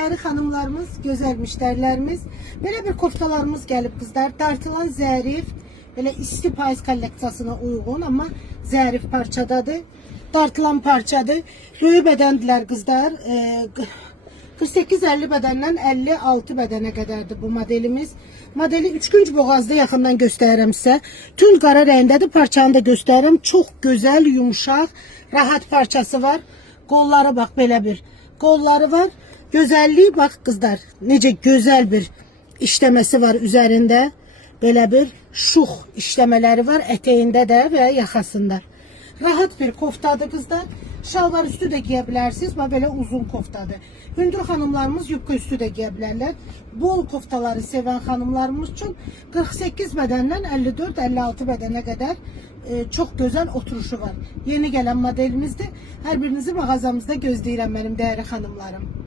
Değerli hanımlarımız, güzel müşterilerimiz. Böyle bir koftalarımız gelip kızlar. Dartılan zərif, böyle isti payız kolleksiyasına uygun ama zərif parçadadır. Dartılan parçadır. Böyük bedendiler kızlar. 48-50 bedenden 56 bedene kadardır bu modelimiz. Modeli 3 günc boğazda yaxından göstərirəm sizə. Tül qara rəngdədir. Parçanı da göstərirəm. Çok güzel, yumuşaq, rahat parçası var. Qolları bax belə bir qolları var. Gözəlliyi bax qızlar. Necə gözəl bir işləməsi var üzərində. Belə bir şux işləmələri var ətəyində də və yaxasında. Rahat bir koftadır kızlar. Şalvar üstü de giyebilirsiniz. Böyle uzun koftadır. Hündür hanımlarımız yubka üstü de giyebilirler. Bol koftaları seven hanımlarımız için 48 bedenden 54-56 bedene kadar çok güzel oturuşu var. Yeni gelen modelimizde her birinizi mağazamızda gözləyirəm benim değerli hanımlarım.